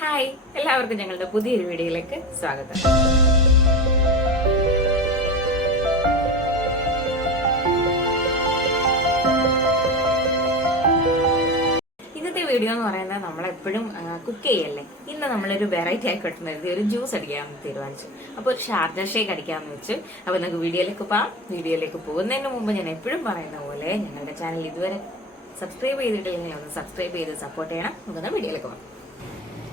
Hi, എല്ലാവർക്കും ഞങ്ങളുടെ പുതിയൊരു വീഡിയോയിലേക്ക് സ്വാഗതം. ഇന്നത്തെ വീഡിയോ എന്ന് പറയുന്നത് നമ്മളെപ്പോഴും കുക്ക് ചെയ്യല്ലേ. ഇന്ന് നമ്മളൊരു വെറൈറ്റി ആയിക്കോട്ടെ എഴുതി ഒരു ജ്യൂസ് അടിക്കാമെന്ന് തീരുമാനിച്ചു. അപ്പോൾ ഒരു ഷാർജ ഷേക്ക് അടിക്കാമെന്ന് വെച്ചു. അപ്പോൾ നമുക്ക് വീഡിയോയിലേക്ക് പോകാം. വീഡിയോയിലേക്ക് പോകുന്നതിന് മുമ്പ് ഞാൻ എപ്പോഴും പറയുന്ന പോലെ ഞങ്ങളുടെ ചാനൽ ഇതുവരെ സബ്സ്ക്രൈബ് ചെയ്തിട്ടില്ലെങ്കിൽ ഒന്ന് സബ്സ്ക്രൈബ് ചെയ്ത് സപ്പോർട്ട് ചെയ്യണം. നമുക്ക് വീഡിയോയിലേക്ക് പോകാം.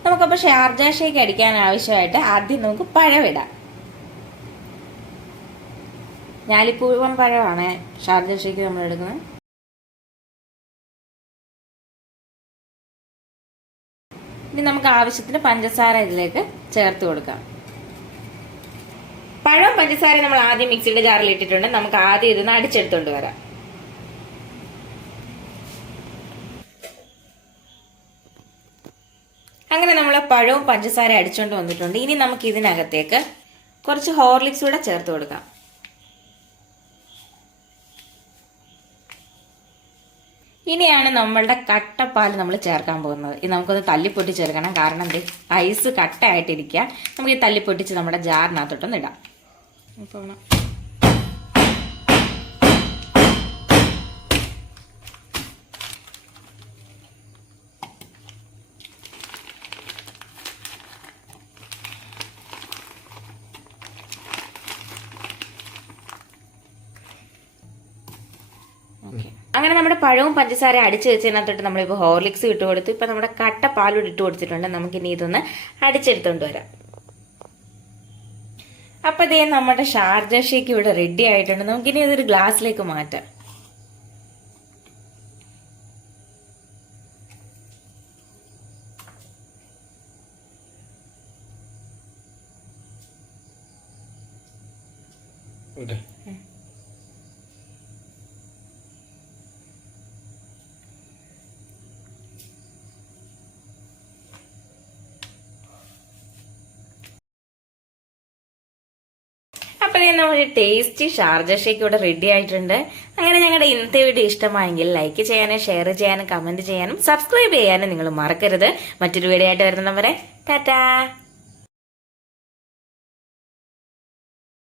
നമുക്കപ്പോൾ ഷാർജ ഷേക്ക് അടിക്കാൻ ആവശ്യമായിട്ട് ആദ്യം നമുക്ക് പഴമിടാം. ഞാലിപ്പൂവൻ പഴമാണ് ഷാർജ ഷേക്ക് നമ്മൾ എടുക്കുന്നത്. ഇനി നമുക്ക് ആവശ്യത്തിന് പഞ്ചസാര ഇതിലേക്ക് ചേർത്ത് കൊടുക്കാം. പഴം പഞ്ചസാര നമ്മൾ ആദ്യം മിക്സിയുടെ ജാറിൽ ഇട്ടിട്ടുണ്ട്. നമുക്ക് ആദ്യം ഇതൊന്ന് അടിച്ചെടുത്തോണ്ട് വരാം. അങ്ങനെ നമ്മൾ പഴവും പഞ്ചസാര അടിച്ചുകൊണ്ട് വന്നിട്ടുണ്ട്. ഇനി നമുക്ക് ഇതിനകത്തേക്ക് കുറച്ച് ഹോർലിക്സ് കൂടെ ചേർത്ത് കൊടുക്കാം. ഇനിയാണ് നമ്മളുടെ കട്ടപ്പാൽ നമ്മൾ ചേർക്കാൻ പോകുന്നത്. ഇത് നമുക്കൊന്ന് തല്ലിപ്പൊട്ടി ചേർക്കണം. കാരണം എന്ത്, ഐസ് കട്ടയായിട്ടിരിക്കുക. നമുക്ക് ഈ തല്ലിപ്പൊട്ടിച്ച് നമ്മുടെ ജാറിനകത്തോട്ടൊന്ന് ഇടാം. അങ്ങനെ നമ്മുടെ പഴവും പഞ്ചസാര അടിച്ചു വെച്ചതിനകത്തോട്ട് നമ്മളിപ്പോൾ ഹോർലിക്സ് ഇട്ട് കൊടുത്തു. ഇപ്പൊ നമ്മുടെ കട്ട പാലൂടെ ഇട്ട് കൊടുത്തിട്ടുണ്ട്. നമുക്കിനി ഇതൊന്ന് അടിച്ചെടുത്തോണ്ട് വരാം. അപ്പൊ ഇതേ നമ്മുടെ ഷാർജ ഷേക്ക് ഇവിടെ റെഡി ആയിട്ടുണ്ട്. നമുക്കിനി ഇതൊരു ഗ്ലാസ്സിലേക്ക് മാറ്റാം. അപ്പോൾ നമ്മുടെ ടേസ്റ്റി ഷാർജ ഷേക്ക് ഇവിടെ റെഡി ആയിട്ടുണ്ട്. അങ്ങനെ ഞങ്ങളുടെ ഇന്നത്തെ വീഡിയോ ഇഷ്ടമായെങ്കിൽ ലൈക്ക് ചെയ്യാനും ഷെയർ ചെയ്യാനും കമന്റ് ചെയ്യാനും സബ്സ്ക്രൈബ് ചെയ്യാനും നിങ്ങൾ മറക്കരുത്. മറ്റൊരു വീഡിയോ ആയിട്ട് വരുന്നവരെ ടാറ്റാ.